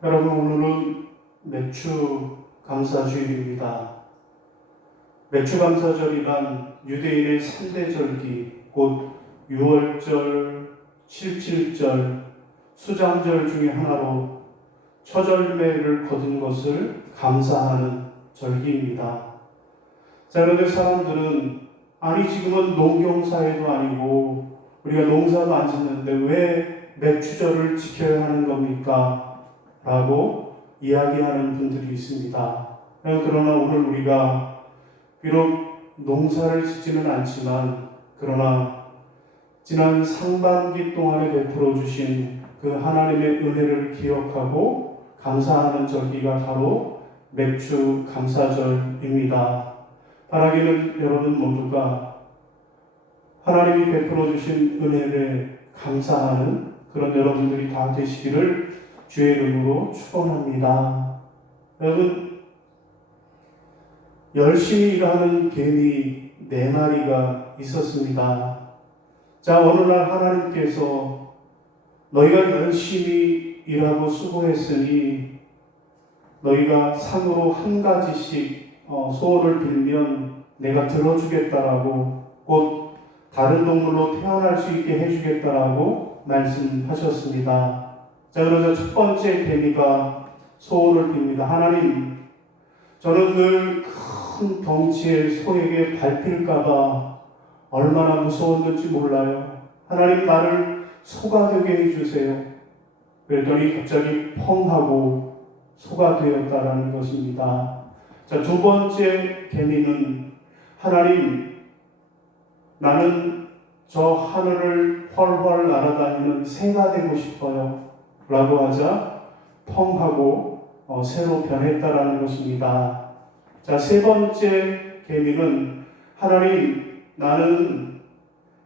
여러분, 오늘은 매추 감사주일입니다. 매추 감사절이란 유대인의 3대 절기, 곧 유월절, 칠칠절, 수장절 중에 하나로 처절매를 거둔 것을 감사하는 절기입니다. 자, 그런데 사람들은 아니 지금은 농경사회도 아니고 우리가 농사도 안 짓는데 왜 매추절을 지켜야 하는 겁니까? 라고 이야기하는 분들이 있습니다. 그러나 오늘 우리가 비록 농사를 짓지는 않지만 그러나 지난 상반기 동안에 베풀어 주신 그 하나님의 은혜를 기억하고 감사하는 절기가 바로 매추 감사절입니다. 바라기는 여러분 모두가 하나님이 베풀어 주신 은혜를 감사하는 그런 여러분들이 다 되시기를 주의 이름으로 축원합니다. 여러분, 열심히 일하는 개미 4마리가 있었습니다. 자, 어느 날 하나님께서 너희가 열심히 일하고 수고했으니 너희가 상으로 한 가지씩 소원을 빌면 내가 들어주겠다라고, 곧 다른 동물로 태어날 수 있게 해주겠다라고 말씀하셨습니다. 자, 그러자 첫 번째 개미가 소원을 빕니다. 하나님, 저는 늘 큰 덩치의 소에게 밟힐까봐 얼마나 무서웠는지 몰라요. 하나님, 나를 소가 되게 해주세요. 그랬더니 갑자기 펑 하고 소가 되었다라는 것입니다. 자, 두 번째 개미는 하나님, 나는 저 하늘을 훨훨 날아다니는 새가 되고 싶어요. 라고 하자 펑 하고 새로 변했다라는 것입니다. 자, 세 번째 개미는 하나님, 나는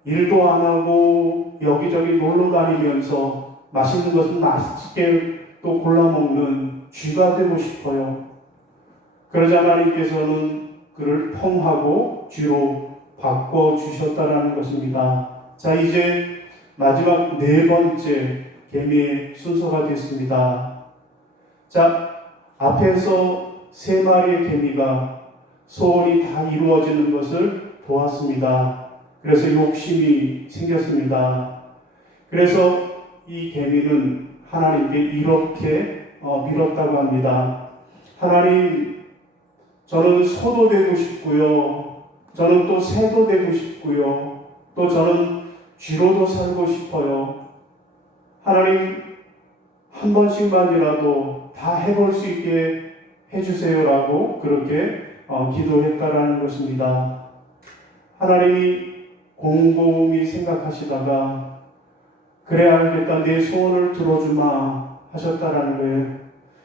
일도 안 하고 여기저기 놀러 다니면서 맛있는 것은 맛있게 또 골라 먹는 쥐가 되고 싶어요. 그러자 하나님께서는 그를 펑 하고 쥐로 바꿔 주셨다라는 것입니다. 자, 이제 마지막 4번째 개미의 순서가 됐습니다. 자, 앞에서 3마리의 개미가 소원이 다 이루어지는 것을 보았습니다. 그래서 욕심이 생겼습니다. 그래서 이 개미는 하나님께 이렇게 밀었다고 합니다. 하나님, 저는 소도 되고 싶고요. 저는 또 새도 되고 싶고요. 또 저는 쥐로도 살고 싶어요. 하나님, 한 번씩만이라도 다 해볼 수 있게 해주세요라고 그렇게 기도했다라는 것입니다. 하나님이 곰곰이 생각하시다가 그래 알겠다, 내 소원을 들어주마 하셨다라는 거예요.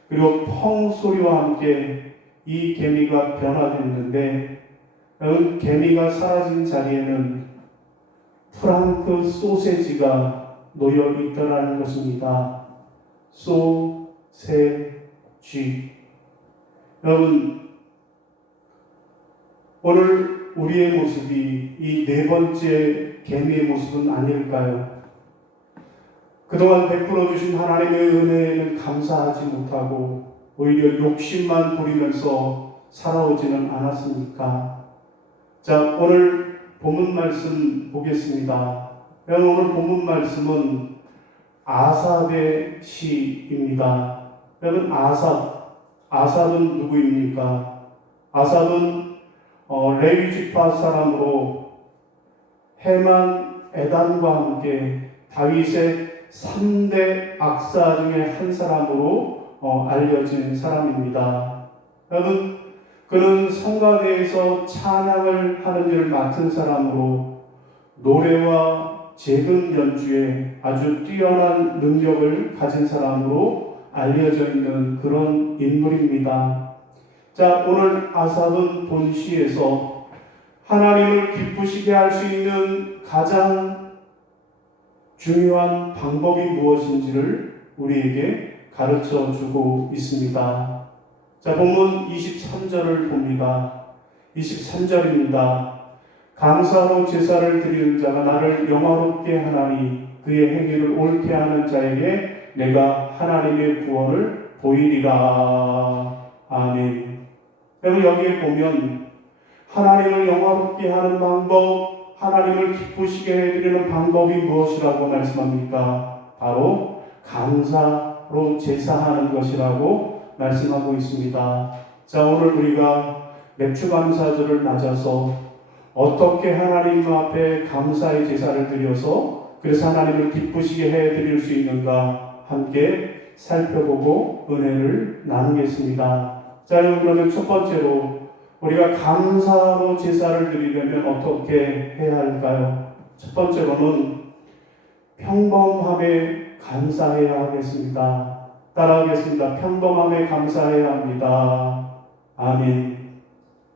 그리고 펑 소리와 함께 이 개미가 변화됐는데 개미가 사라진 자리에는 프랑크 소세지가 놓여 있더라는 것입니다. 소세지. 여러분, 오늘 우리의 모습이 이 4번째 개미의 모습은 아닐까요? 그동안 베풀어 주신 하나님의 은혜에는 감사하지 못하고 오히려 욕심만 부리면서 살아오지는 않았습니까? 자, 오늘 본문 말씀 보겠습니다. 오늘 본문 말씀은 아삽의 시입니다. 여러분, 아삽은 누구입니까? 아삽은 레위 지파 사람으로 헤만, 에단과 함께 다윗의 3대 악사 중에 한 사람으로 알려진 사람입니다. 여러분, 그는 성가대에서 찬양을 하는 일을 맡은 사람으로 노래와 재금 연주에 아주 뛰어난 능력을 가진 사람으로 알려져 있는 그런 인물입니다. 자, 오늘 아삽은 본 시에서 하나님을 기쁘시게 할 수 있는 가장 중요한 방법이 무엇인지를 우리에게 가르쳐 주고 있습니다. 자, 본문 23절을 봅니다. 23절입니다. 감사로 제사를 드리는 자가 나를 영화롭게 하나니 그의 행위를 옳게 하는 자에게 내가 하나님의 구원을 보이리라. 아멘. 여러분, 여기에 보면 하나님을 영화롭게 하는 방법, 하나님을 기쁘시게 해드리는 방법이 무엇이라고 말씀합니까? 바로 감사로 제사하는 것이라고 말씀하고 있습니다. 자, 오늘 우리가 맥주감사절을 맞아서 어떻게 하나님 앞에 감사의 제사를 드려서 그래서 하나님을 기쁘시게 해드릴 수 있는가 함께 살펴보고 은혜를 나누겠습니다. 자, 그러면 첫 번째로 우리가 감사로 제사를 드리려면 어떻게 해야 할까요? 첫 번째로는 평범함에 감사해야 하겠습니다. 따라하겠습니다. 평범함에 감사해야 합니다. 아멘.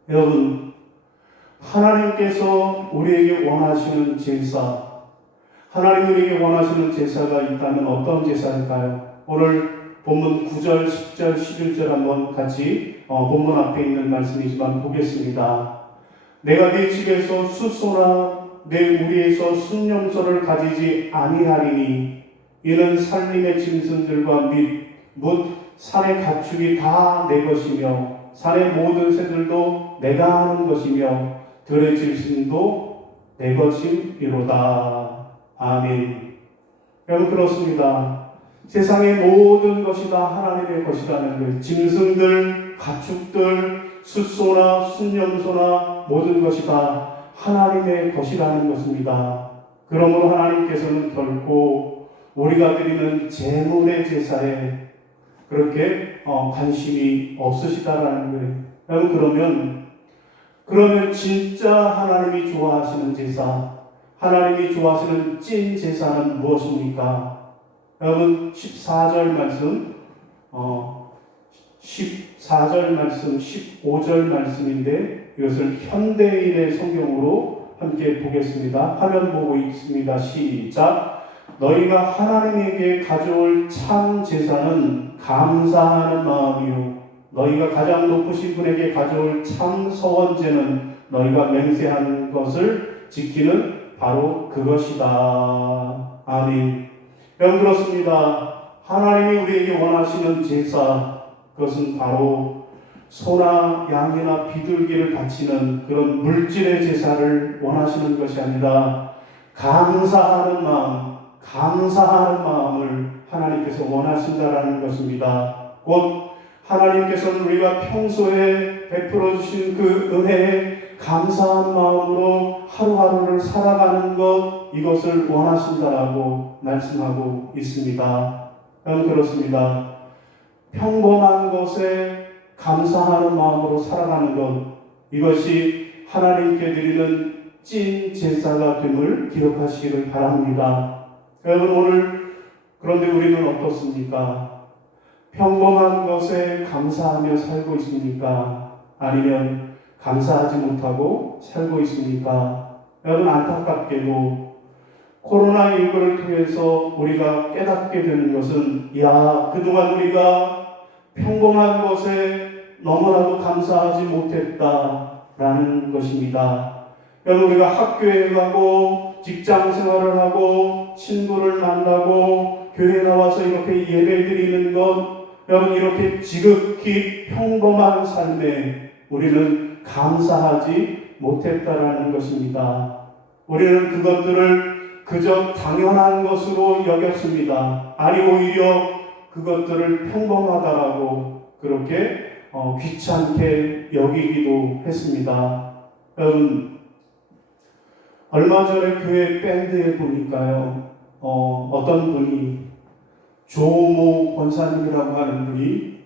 여러분, 하나님께서 우리에게 원하시는 제사, 하나님 우리에게 원하시는 제사가 있다면 어떤 제사일까요? 오늘 본문 9절, 10절, 11절 한번 같이 본문 앞에 있는 말씀이지만 보겠습니다. 내가 네 집에서 숫소나 내 우리에서 순념소를 가지지 아니하리니 이는 산림의 짐승들과 뭇 산의 가축이 다 내 것이며 산의 모든 새들도 내가 하는 것이며 들의 질신도 내 것임이로다. 아멘. 여러분, 그렇습니다. 세상의 모든 것이 다 하나님의 것이라는 거예요. 짐승들, 가축들, 숫소나 순념소나 모든 것이 다 하나님의 것이라는 것입니다. 그러므로 하나님께서는 결코 우리가 드리는 제물의 제사에 그렇게 관심이 없으시다라는 거예요. 여러분, 그러면 진짜 하나님이 좋아하시는 제사, 하나님이 좋아하시는 찐 제사는 무엇입니까? 여러분, 14절 말씀, 14절 말씀, 15절 말씀인데 이것을 현대인의 성경으로 함께 보겠습니다. 화면 보고 있습니다. 시작. 너희가 하나님에게 가져올 참 제사는 감사하는 마음이요 너희가 가장 높으신 분에게 가져올 참 서원제는 너희가 맹세한 것을 지키는 바로 그것이다. 아멘. 여러분, 그렇습니다. 하나님이 우리에게 원하시는 제사, 그것은 바로 소나 양이나 비둘기를 바치는 그런 물질의 제사를 원하시는 것이 아니라 감사하는 마음을 하나님께서 원하신다라는 것입니다. 곧 하나님께서는 우리가 평소에 베풀어 주신 그 은혜에 감사한 마음으로 하루하루를 살아가는 것, 이것을 원하신다라고 말씀하고 있습니다. 그렇습니다. 평범한 것에 감사하는 마음으로 살아가는 것, 이것이 하나님께 드리는 찐 제사가 됨을 기억하시기를 바랍니다. 여러분, 오늘 그런데 우리는 어떻습니까? 평범한 것에 감사하며 살고 있습니까? 아니면 감사하지 못하고 살고 있습니까? 여러분, 안타깝게도 코로나19를 통해서 우리가 깨닫게 되는 것은 그동안 우리가 평범한 것에 너무나도 감사하지 못했다라는 것입니다. 여러분, 우리가 학교에 가고 직장 생활을 하고 친구를 만나고 교회 나와서 이렇게 예배 드리는 것, 여러분, 이렇게 지극히 평범한 삶에 우리는 감사하지 못했다라는 것입니다. 우리는 그것들을 그저 당연한 것으로 여겼습니다. 아니, 오히려 그것들을 평범하다라고 그렇게 귀찮게 여기기도 했습니다. 여러분, 얼마 전에 교회 밴드에 보니까요, 어떤 분이 조모 권사님이라고 하는 분이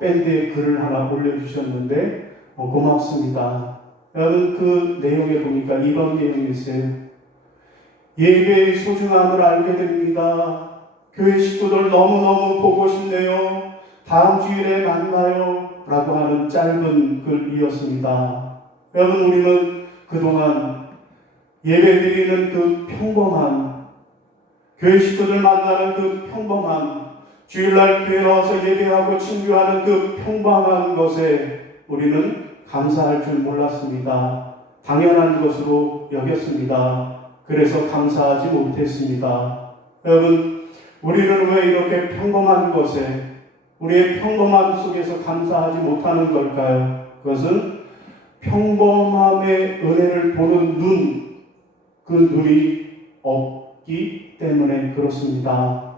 밴드에 글을 하나 올려주셨는데 고맙습니다. 여러분, 그 내용에 보니까 이런 내용이 있어요. 예배의 소중함을 알게 됩니다. 교회 식구들 너무너무 보고 싶네요. 다음 주일에 만나요. 라고 하는 짧은 글이었습니다. 여러분, 우리는 그동안 예배드리는 그 평범한, 교회 식구들 만나는 그 평범한, 주일날 교회 나와서 예배하고 친교하는 그 평범한 것에 우리는 감사할 줄 몰랐습니다. 당연한 것으로 여겼습니다. 그래서 감사하지 못했습니다. 여러분, 우리는 왜 이렇게 평범한 것에, 우리의 평범함 속에서 감사하지 못하는 걸까요? 그것은 평범함의 은혜를 보는 그 눈이 없기 때문에 그렇습니다.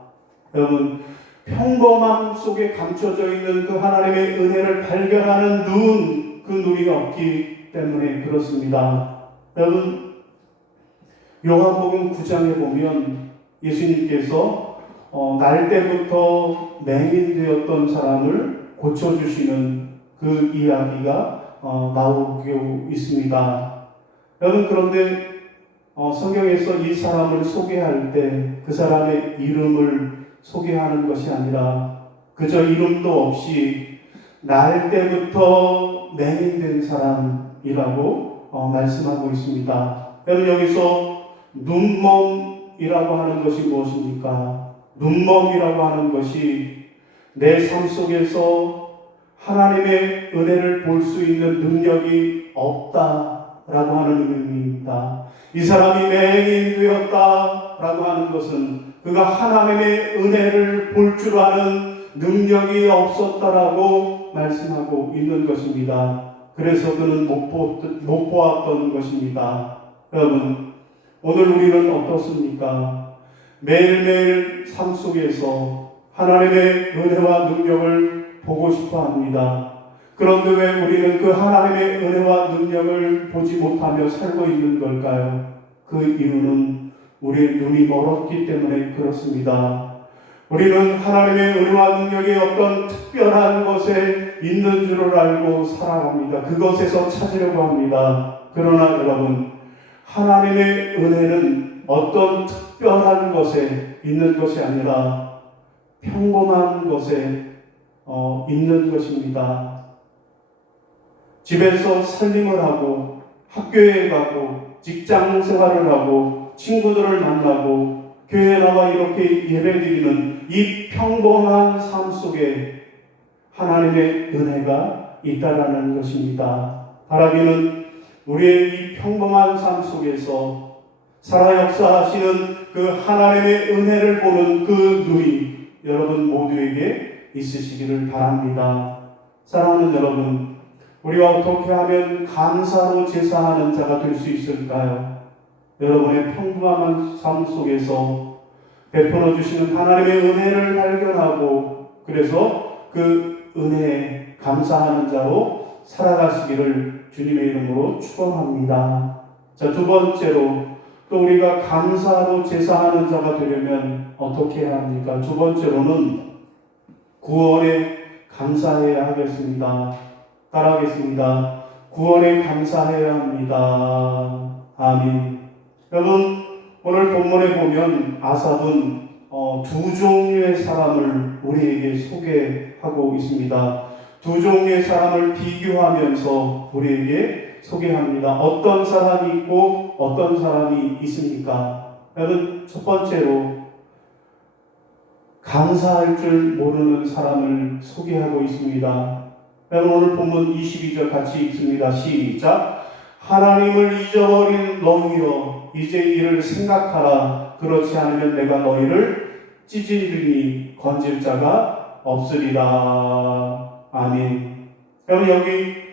여러분, 평범함 속에 감춰져 있는 그 하나님의 은혜를 발견하는 그 눈이 없기 때문에 그렇습니다. 여러분, 요한복음 9장에 보면 예수님께서 날 때부터 맹인되었던 사람을 고쳐주시는 그 이야기가 나오고 있습니다. 여러분, 그런데 성경에서 이 사람을 소개할 때 그 사람의 이름을 소개하는 것이 아니라 그저 이름도 없이 날 때부터 맹인된 사람이라고 말씀하고 있습니다. 여러분, 여기서 눈먼이라고 하는 것이 무엇입니까? 눈먼이라고 하는 것이 내 삶 속에서 하나님의 은혜를 볼 수 있는 능력이 없다라고 하는 의미입니다. 이 사람이 맹인되었다라고 하는 것은 그가 하나님의 은혜를 볼 줄 아는 능력이 없었다라고 말씀하고 있는 것입니다. 그래서 그는 못 보았던 것입니다. 여러분, 오늘 우리는 어떻습니까? 매일매일 삶 속에서 하나님의 은혜와 능력을 보고 싶어 합니다. 그런데 왜 우리는 그 하나님의 은혜와 능력을 보지 못하며 살고 있는 걸까요? 그 이유는 우리의 눈이 멀었기 때문에 그렇습니다. 우리는 하나님의 은혜와 능력이 어떤 특별한 것에 있는 줄을 알고 살아갑니다. 그것에서 찾으려고 합니다. 그러나 여러분, 하나님의 은혜는 어떤 특별한 것에 있는 것이 아니라 평범한 것에 있는 것입니다. 집에서 살림을 하고 학교에 가고 직장 생활을 하고 친구들을 만나고 교회에 나와 이렇게 예배드리는 이 평범한 삶 속에 하나님의 은혜가 있다라는 것입니다. 바라기는 우리의 이 평범한 삶 속에서 살아 역사하시는 그 하나님의 은혜를 보는 그 눈이 여러분 모두에게 있으시기를 바랍니다. 사랑하는 여러분, 우리가 어떻게 하면 감사로 제사하는 자가 될 수 있을까요? 여러분의 평범한 삶 속에서 베풀어 주시는 하나님의 은혜를 발견하고 그래서 그 은혜에 감사하는 자로 살아가시기를 주님의 이름으로 축원합니다. 자, 두 번째로 또 우리가 감사로 제사하는 자가 되려면 어떻게 해야 합니까? 두 번째로는 구원에 감사해야 하겠습니다. 따라하겠습니다. 구원에 감사해야 합니다. 아멘. 여러분, 오늘 본문에 보면 아삽은 두 종류의 사람을 우리에게 소개하고 있습니다. 두 종류의 사람을 비교하면서 우리에게 소개합니다. 어떤 사람이 있고 어떤 사람이 있습니까? 여러분, 첫 번째로 감사할 줄 모르는 사람을 소개하고 있습니다. 여러분, 오늘 본문 22절 같이 읽습니다. 시작. 하나님을 잊어버린 너희여, 이제 이를 생각하라. 그렇지 않으면 내가 너희를 찢으리니 건질 자가 없으리라. 아멘. 여러분, 여기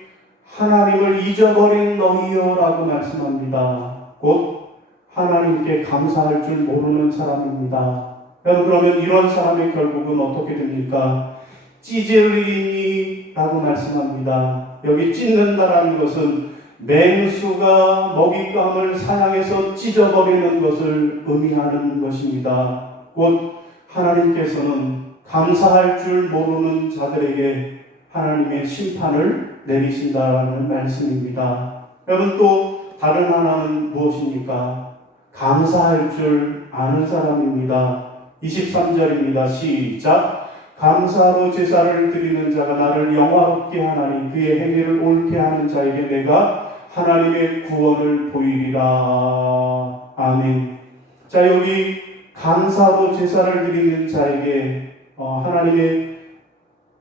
하나님을 잊어버린 너희여라고 말씀합니다. 곧 하나님께 감사할 줄 모르는 사람입니다. 여러분, 그러면 이런 사람의 결국은 어떻게 됩니까? 찢으리니라고 말씀합니다. 여기 찢는다라는 것은 맹수가 먹잇감을 사냥해서 찢어버리는 것을 의미하는 것입니다. 곧 하나님께서는 감사할 줄 모르는 자들에게 하나님의 심판을 내리신다는 말씀입니다. 여러분, 또 다른 하나는 무엇입니까? 감사할 줄 아는 사람입니다. 23절입니다. 시작. 감사로 제사를 드리는 자가 나를 영화롭게 하나니 그의 행위를 옳게 하는 자에게 내가 하나님의 구원을 보이리라. 아멘. 자, 여기 감사로 제사를 드리는 자에게 하나님의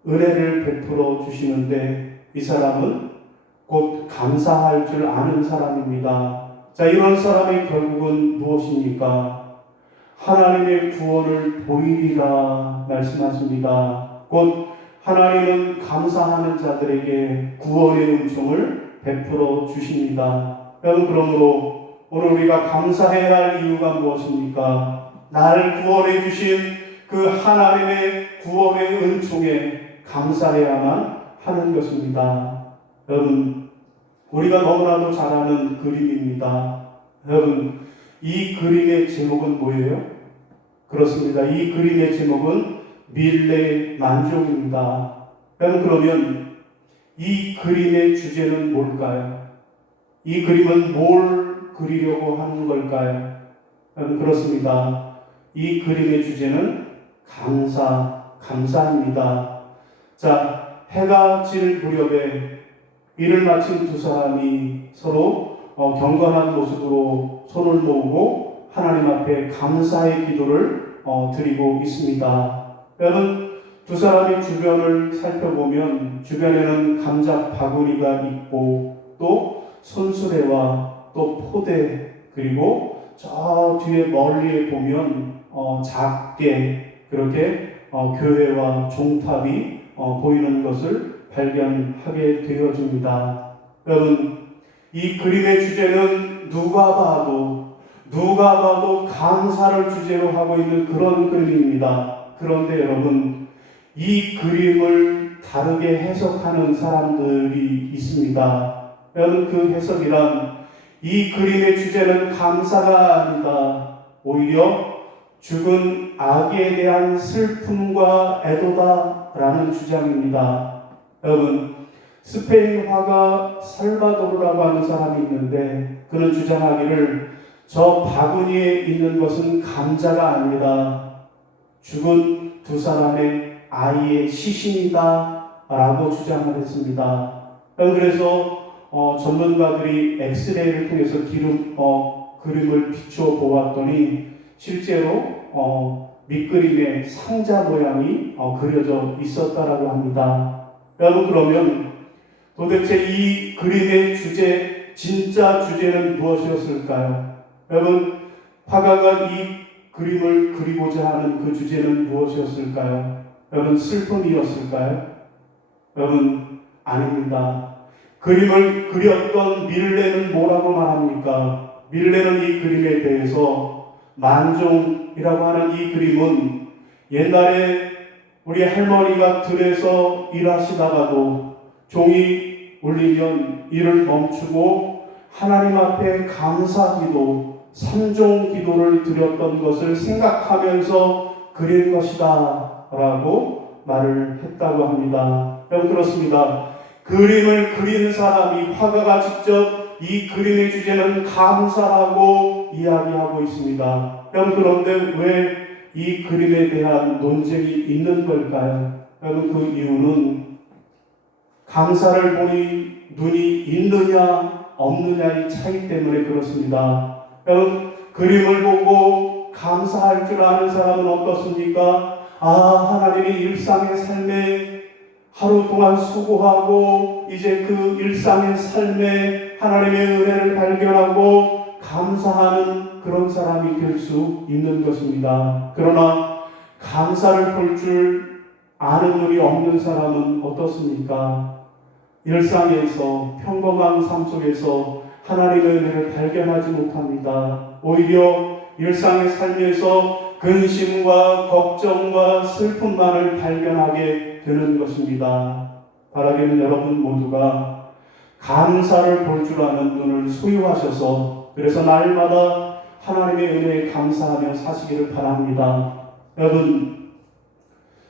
은혜를 베풀어 주시는데 이 사람은 곧 감사할 줄 아는 사람입니다. 자, 이런 사람의 결국은 무엇입니까? 하나님의 구원을 보이리라 말씀하십니다. 곧 하나님은 감사하는 자들에게 구원의 은총을 베풀어 주십니다. 여러분, 그러므로 오늘 우리가 감사해야 할 이유가 무엇입니까? 날 구원해 주신 그 하나님의 구원의 은총에 감사해야만 하는 것입니다. 여러분, 우리가 너무나도 잘 아는 그림입니다. 여러분, 이 그림의 제목은 뭐예요? 그렇습니다. 이 그림의 제목은 밀레 만족입니다. 여러분, 그러면 이 그림의 주제는 뭘까요? 이 그림은 뭘 그리려고 하는 걸까요? 여러분, 그렇습니다. 이 그림의 주제는 감사입니다. 자, 해가 질 무렵에 일을 마친 두 사람이 서로 경건한 모습으로 손을 모으고 하나님 앞에 감사의 기도를 드리고 있습니다. 여러분, 두 사람이 주변을 살펴보면 주변에는 감자 바구니가 있고 또 손수레와 또 포대, 그리고 저 뒤에 멀리에 보면 작게 그렇게 교회와 종탑이 보이는 것을 발견하게 되어집니다. 여러분, 이 그림의 주제는 누가 봐도 감사를 주제로 하고 있는 그런 그림입니다. 그런데 여러분, 이 그림을 다르게 해석하는 사람들이 있습니다. 여러분, 그 해석이란 이 그림의 주제는 감사가 아니다, 오히려 죽은 아기에 대한 슬픔과 애도다라는 주장입니다. 여러분, 스페인 화가 살바도르라고 하는 사람이 있는데 그는 주장하기를 저 바구니에 있는 것은 감자가 아니다, 죽은 두 사람의 아이의 시신이다 라고 주장을 했습니다. 그래서 전문가들이 엑스레이를 통해서 그림을 비추어 보았더니 실제로 밑그림에 상자 모양이 그려져 있었다라고 합니다. 여러분, 그러면 도대체 이 그림의 진짜 주제는 무엇이었을까요? 여러분, 화가가 이 그림을 그리고자 하는 그 주제는 무엇이었을까요? 여러분, 슬픔이었을까요? 여러분, 아닙니다. 그림을 그렸던 밀레는 뭐라고 말합니까? 밀레는 이 그림에 대해서 만종이라고 하는 이 그림은 옛날에 우리 할머니가 들에서 일하시다가도 종이 울리면 일을 멈추고 하나님 앞에 감사기도, 삼종 기도를 드렸던 것을 생각하면서 그린 것이다 라고 말을 했다고 합니다. 여러분, 그렇습니다. 그림을 그린 사람이, 화가가 직접 이 그림의 주제는 감사라고 이야기하고 있습니다. 여러분, 그런데 왜 이 그림에 대한 논쟁이 있는 걸까요? 여러분, 그 이유는 감사를 보니 눈이 있느냐 없느냐의 차이 때문에 그렇습니다. 여러분, 그림을 보고 감사할 줄 아는 사람은 어떻습니까? 하나님이 일상의 삶에 하루 동안 수고하고 이제 그 일상의 삶에 하나님의 은혜를 발견하고 감사하는 그런 사람이 될 수 있는 것입니다. 그러나 감사를 볼 줄 아는 눈이 없는 사람은 어떻습니까? 일상에서, 평범한 삶 속에서 하나님의 은혜를 발견하지 못합니다. 오히려 일상의 삶에서 근심과 걱정과 슬픔만을 발견하게 되는 것입니다. 바라기는 여러분 모두가 감사를 볼 줄 아는 눈을 소유하셔서 그래서 날마다 하나님의 은혜에 감사하며 사시기를 바랍니다. 여러분,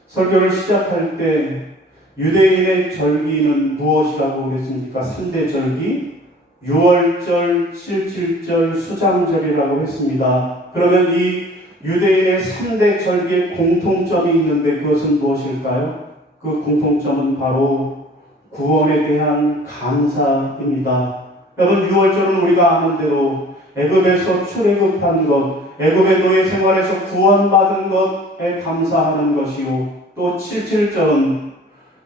설교를 시작할 때 유대인의 절기는 무엇이라고 그랬습니까? 3대 절기, 유월절, 칠칠절, 수장절이라고 했습니다. 그러면 이 유대인의 3대 절기의 공통점이 있는데 그것은 무엇일까요? 그 공통점은 바로 구원에 대한 감사입니다. 여러분, 유월절은 우리가 아는 대로 애굽에서 출애굽한 것, 애굽의 노예 생활에서 구원받은 것에 감사하는 것이요, 또 칠칠절은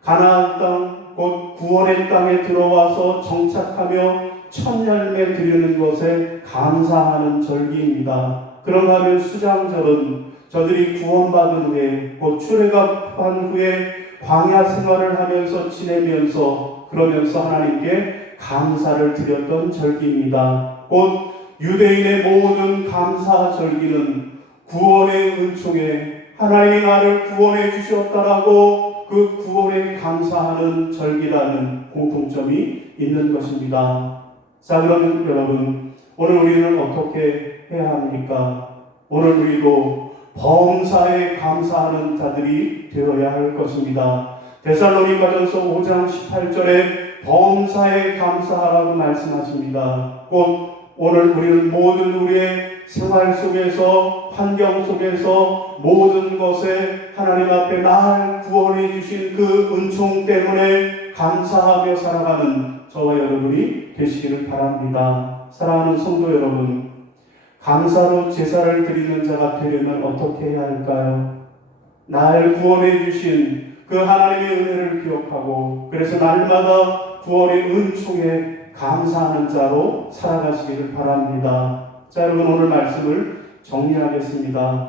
가나안 땅, 곧 구원의 땅에 들어와서 정착하며 첫 열매 드리는 것에 감사하는 절기입니다. 그런가 하면 수장절은 저들이 구원받은 후에, 곧 출애굽한 후에 광야 생활을 하면서 지내면서 그러면서 하나님께 감사를 드렸던 절기입니다. 곧 유대인의 모든 감사 절기는 구원의 은총에 하나님이 나를 구원해 주셨다라고 그 구원에 감사하는 절기라는 공통점이 있는 것입니다. 자, 그럼 여러분, 오늘 우리는 어떻게 해야 합니까? 오늘 우리도 범사에 감사하는 자들이 되어야 할 것입니다. 데살로니가전서 5장 18절에 범사에 감사하라고 말씀하십니다. 곧 오늘 우리는 모든 우리의 생활 속에서, 환경 속에서 모든 것에 하나님 앞에 날 구원해 주신 그 은총 때문에 감사하며 살아가는 저와 여러분이 되시기를 바랍니다. 사랑하는 성도 여러분, 감사로 제사를 드리는 자가 되려면 어떻게 해야 할까요? 날 구원해 주신 그 하나님의 은혜를 기억하고, 그래서 날마다 구원의 은총에 감사하는 자로 살아가시기를 바랍니다. 자, 여러분, 오늘 말씀을 정리하겠습니다.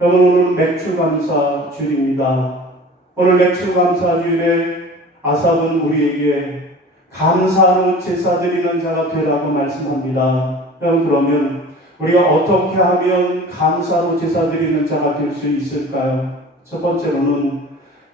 여러분, 오늘 맥주감사 주일입니다. 오늘 맥주감사 주일에 아삽은 우리에게 감사로 제사 드리는 자가 되라고 말씀합니다. 여러분, 그러면 우리가 어떻게 하면 감사로 제사 드리는 자가 될 수 있을까요? 첫 번째로는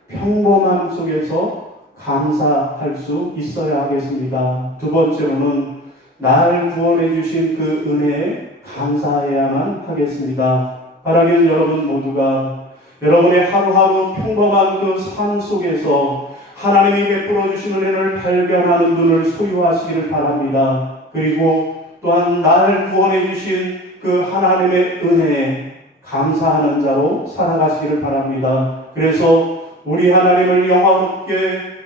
평범함 속에서 감사할 수 있어야 하겠습니다. 두 번째로는 날 구원해 주신 그 은혜에 감사해야만 하겠습니다. 바라기는 여러분 모두가 여러분의 하루하루 평범한 그 삶 속에서 하나님이 베풀어 주신 은혜를 발견하는 눈을 소유하시기를 바랍니다. 그리고 또한 날 구원해 주신 그 하나님의 은혜에 감사하는 자로 살아가시기를 바랍니다. 그래서 우리 하나님을 영화롭게,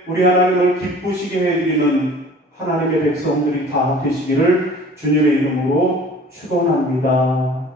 우리 하나님을 기쁘시게 해드리는 하나님의 백성들이 다 되시기를 주님의 이름으로 축원합니다.